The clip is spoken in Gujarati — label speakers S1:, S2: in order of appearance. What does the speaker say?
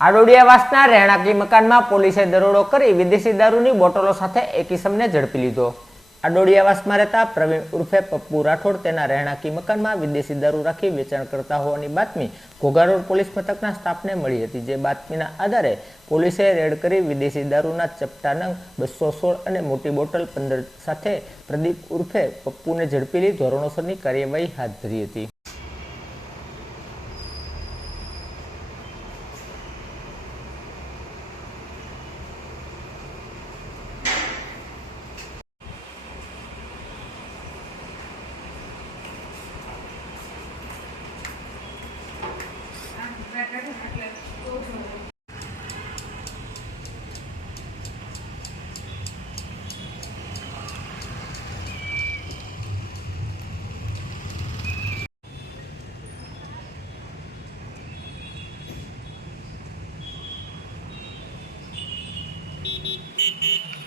S1: આડોડિયાવાસના રહેણાંકી મકાનમાં પોલીસે દરોડો કરી વિદેશી દારૂની બોટલો સાથે એક ઇસમને ઝડપી લીધો. આડોડિયાવાસમાં રહેતા પ્રવીણ ઉર્ફે પપ્પુ રાઠોડ તેના રહેણાંકી મકાનમાં વિદેશી દારૂ રાખી વેચાણ કરતા હોવાની બાતમી ઘોઘારોડ પોલીસ મથકના સ્ટાફને મળી હતી, જે બાતમીના આધારે પોલીસે રેડ કરી વિદેશી દારૂના ચપટા નંગ બસો સોળ અને મોટી બોટલ પંદર સાથે પ્રદીપ ઉર્ફે પપ્પુને ઝડપી લઈ ધોરણોસરની કાર્યવાહી હાથ ધરી હતી. big